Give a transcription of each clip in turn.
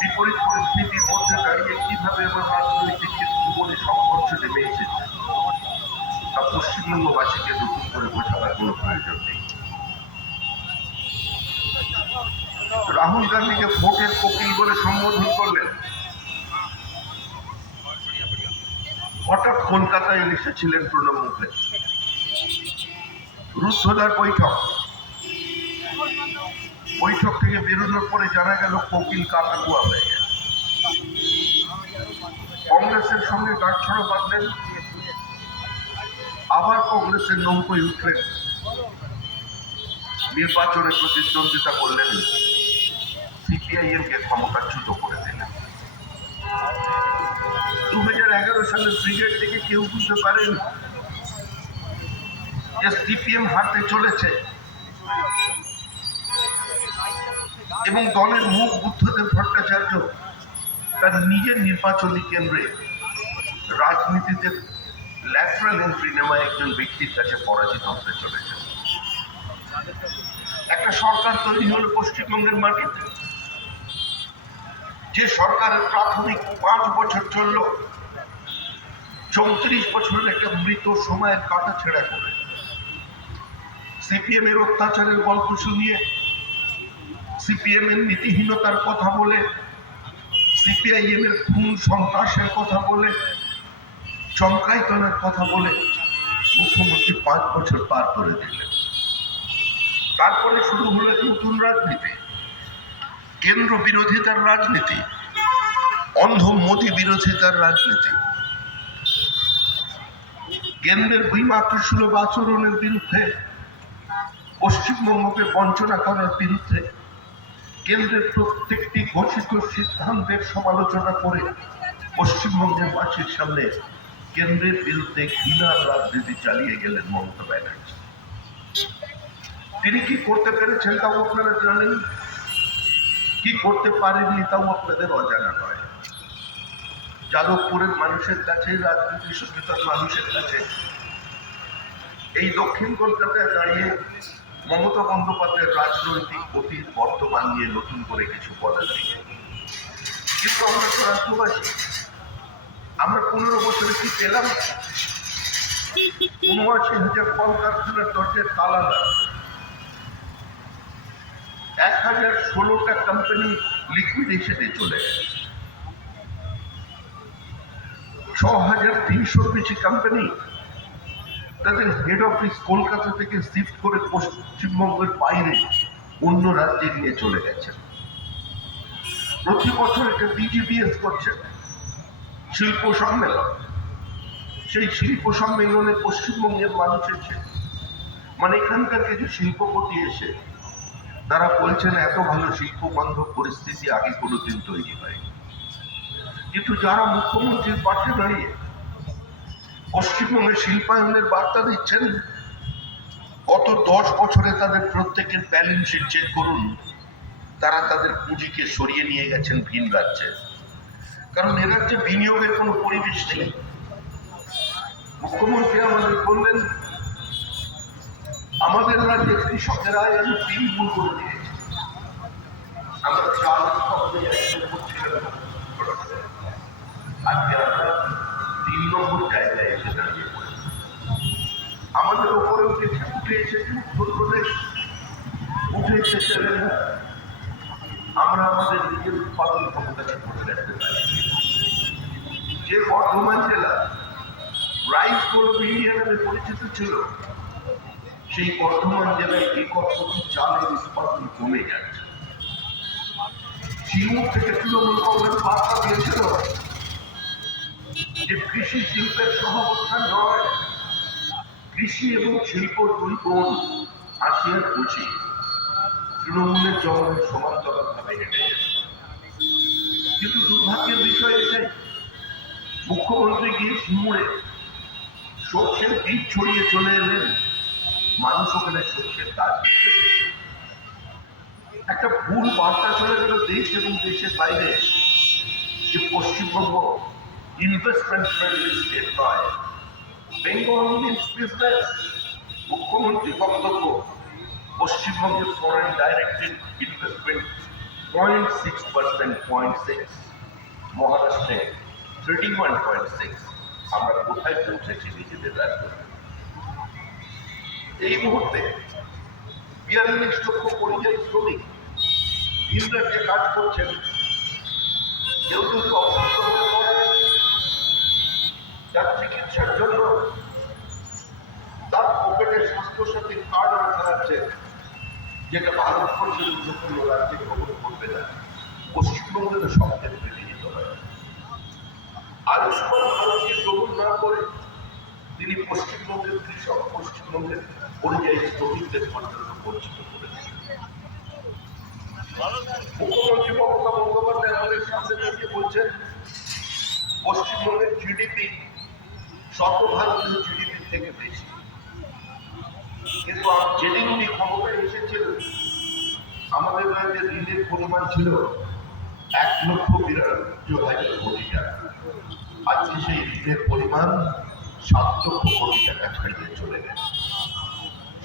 বিপরীত পরিস্থিতির মধ্যে দাঁড়িয়ে কিভাবে আমার রাজনৈতিক জীবনে সংঘর্ষ নেমে এসেছে তা পশ্চিমবঙ্গবাসীকে নতুন করে বোঝাবার কোনো প্রয়োজন নেই। রাহুল গান্ধীকে ভোটের কোকিল বলে সম্বোধন করলেন। হঠাৎ কলকাতায় এসেছিলেন প্রণব মুখার্জি, রুদ্ধদ্বার বৈঠক থেকে বেরোনোর পরে জানা গেল কোকিল কাকাতুয়া হয়ে গেছে। কংগ্রেসের সঙ্গে গাঁটছড়া বাঁধলেন, আবার কংগ্রেসের নৌকোয় উঠলেন, নির্বাচনে প্রতিদ্বন্দ্বিতা করলেন, সিপিআইএম কে ক্ষমতাচ্যুত করে দিলেন। 2011 সালের ব্রিগেড থেকে কেউ বুঝতে পারেন যে সিপিএম হারতে চলেছে এবং দলের মুখ বুদ্ধদেব ভট্টাচার্য তার নিজের নির্বাচনী কেন্দ্রে রাজনীতিতে ল্যাটারাল এন্ট্রি নেওয়া একজন ব্যক্তির কাছে পরাজিত হতে চলেছে। একটা সরকার তৈরি হলো পশ্চিমবঙ্গের মাটিতে, যে সরকারের প্রাথমিক 5 বছর চলল 34 বছরের একটা মৃত সময়ের কাটা ছেঁড়া করে সিপিএম এর অত্যাচারের গল্প শুনিয়ে, সিপিএম এর নীতিহীনতার কথা বলে, সিপিআইএম এর খুন সন্ত্রাসের কথা বলে, চমকাইতনের কথা বলে মুখ্যমন্ত্রী 5 বছর পার করে দিলেন। তারপরে শুরু হলো নতুন রাজনীতি, কেন্দ্র বিরোধিতার রাজনীতি, অন্ধ মোদী বিরোধিতার রাজনীতি, কেন্দ্রের বৈমাতৃসুলভ আচরণের বিরুদ্ধে, পশ্চিমবঙ্গকে বঞ্চনা করার বিরুদ্ধে, কেন্দ্রের প্রত্যেকটি ঘোষিত সিদ্ধান্তের সমালোচনা করে পশ্চিমবঙ্গের বাসীর সামনে কেন্দ্রের বিরুদ্ধে ঘৃণার রাজনীতি চালিয়ে গেলেন মমতা ব্যানার্জি। তিনি কি করতে পেরেছেন তাও আপনারা জানেন, কি করতে পারেননি তাও আপনাদের অজানা নয়। যাদবপুরের মানুষের কাছে, রাজনীতি সচেতন মানুষের কাছে এই দক্ষিণ কলকাতায় দাঁড়িয়ে মমতা বন্দ্যোপাধ্যায়ের রাজনৈতিক অতীত বর্তমান নিয়ে নতুন করে কিছু বলার নেই। কিন্তু আমরা তো রাজ্যবাসী, আমরা 15 বছরে কি পেলাম? ৭৯,০০০ কলকারখানার দরজায় তালা লাগলো, 1016টা কোম্পানি লিকুইডেশনে চলে গেছে, ৬,৩০০ বেশি কোম্পানি তাদের হেড অফিস কলকাতা থেকে শিফট করে পশ্চিমবঙ্গের বাইরে অন্য রাজ্যে নিয়ে চলে গেছেন। প্রতি বছর একটা বিজিবিএস করছেন শিল্প সম্মেলন, সেই শিল্প সম্মেলনে পশ্চিমবঙ্গের মানুষ এসে, মানে এখানকার কিছু শিল্পপতি এসে তারা বলছেন এত ভালো শিল্প বান্ধব পরিস্থিতি আগে কোনোদিন তৈরি হয়নি। কিন্তু যারা মুখ্যমন্ত্রীর পাশে দাঁড়িয়ে পশ্চিমবঙ্গের শিল্পায়নের বার্তা দিচ্ছেন, গত 10 বছরে তাদের প্রত্যেকের ব্যালেন্স শিট চেক করুন, তারা তাদের পুঁজিকে সরিয়ে নিয়ে গেছেন ভিন রাজ্যে, কারণ এ রাজ্যে বিনিয়োগের কোনো পরিবেশ নেই। মুখ্যমন্ত্রী আমাদের বললেন আমাদের রাজ্যে কৃষকেরা 3 গুণ করে দিয়েছে, আমরা 4 করছিলাম, আজকে আমরা 3 নম্বর জায়গায় এসে দাঁড়িয়ে পড়েছি। আমাদের ওপরে উঠে এসেছে উত্তরপ্রদেশ, উঠে এসেছে আমরা আমাদের নিজের উৎপাদন ক্ষমতাকে ধরে রাখতে পারি। যে বর্ধমান জেলা রাইস বোর্ড অফ ইন্ডিয়া নামে পরিচিত ছিল, সেই বর্ধমান জেলায় একর প্রতি চালের উৎপাদন কমে যাচ্ছে। সিঙ্গুর থেকে তৃণমূল কংগ্রেস বার্তা দিয়েছিল যে কৃষি শিল্পের সহাবস্থান নয়, কৃষি এবং শিল্প 2 গুণ, আসিয়ার বুঝি তৃণমূলের জগনের সমান্তরাল ভাবে হেঁটে গেছে। কিন্তু দুর্ভাগ্যের বিষয় এটাই, মুখ্যমন্ত্রী গিয়ে সিঙ্গুরে সর্ষের বীজ ছড়িয়ে চলে এলেন, মানুষ ওখানে সর্ষের গাছ দেখতে পেলেন। একটা ভুল বার্তা চলে গেল দেশ এবং দেশের বাইরে যে পশ্চিমবঙ্গ ইনভেস্টমেন্ট ফ্রেন্ডলি স্টেট নয়, বেঙ্গল মিন্স বিজনেস। মুখ্যমন্ত্রী বক্তব্য পশ্চিমবঙ্গের ফরেন ডাইরেক্ট ইনভেস্টমেন্ট 0.6%, 0.6, মহারাষ্ট্রে 31.6। আমরা কোথায় পৌঁছেছি নিজেদের রাজ্য? এই মুহূর্তে 42 লক্ষ পরিযায়ী শ্রমিক ভিন রাজ্যে কাজ করছেন। কেউ যদি অসুস্থ হয়ে পড়ে, তার চিকিৎসার জন্য তার পকেটে স্বাস্থ্যসাথী কার্ড রাখা আছে, যেটা ভারতবর্ষের অন্য কোনো রাজ্যে গ্রহণ করবে না। পশ্চিমবঙ্গের সব ক্ষেত্রে গৃহীত হয়। আয়ুষ্মান ভারতকে গ্রহণ না করে তিনি পশ্চিমবঙ্গের কৃষক, পশ্চিমবঙ্গের পরিযায়ী শ্রমিকদের পর্যন্ত বঞ্চিত করেছেন। মুখ্যমন্ত্রী মমতা বন্দ্যোপাধ্যায় আমাদের সামনে থেকে বলছেন পশ্চিমবঙ্গের জিডিপি সর্বভারতীয় জিডিপি থেকে বেশি। কিন্তু যেদিন উনি ক্ষমতায় এসেছিলেন, আমাদের রাজ্যে ঋণের পরিমাণ ছিল 1,92,000 কোটি টাকা। আজকে সেই ঋণের পরিমাণ 7 লক্ষ কোটি টাকা ছাড়িয়ে চলে গেছে।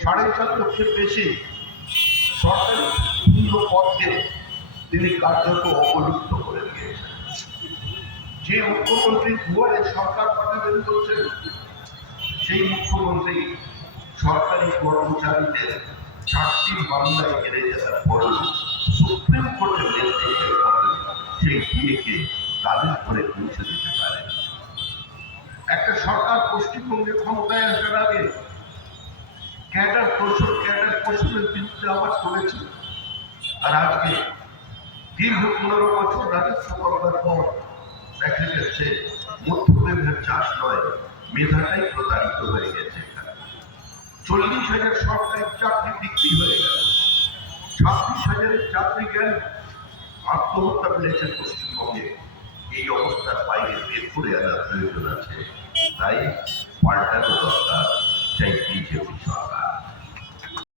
4.5 লক্ষের বেশি সরকারি মূল্য পদকে তিনি কার্যত অবলুপ্ত করে দিয়েছেন। যে মুখ্যমন্ত্রী দুয়ারে সরকার পাঠাবেন বলছেন, সেই মুখ্যমন্ত্রী সরকারি কর্মচারীদের 4টি মামলায় হেরে যাওয়ার পরও সুপ্রিম কোর্টের নির্দেশের পরে সেই বিয়েকে তাদের ঘরে পৌঁছে দিতে পারে। একটা সরকার পশ্চিমবঙ্গে ক্ষমতায় আসার আগে ক্যাডার কৌশলের বিরুদ্ধে আওয়াজ করেছে, আর আজকে দীর্ঘ 15 বছর রাজস্ব করবার পর দেখা যাচ্ছে মধ্যমেধার চাষ নয়, মেধাটাই প্রতারিত হয়ে গেছে। 40,000 সরকারি চাকরি বিক্রি হয়ে গেল, 26,000 চাকরি গেল, আত্মহত্যা পেয়েছে পশ্চিমবঙ্গে। এই অবস্থার বাইরে বের করে আনার প্রয়োজন আছে, তাই পাল্টানো দরকার, চাই বিজেপি সরকার।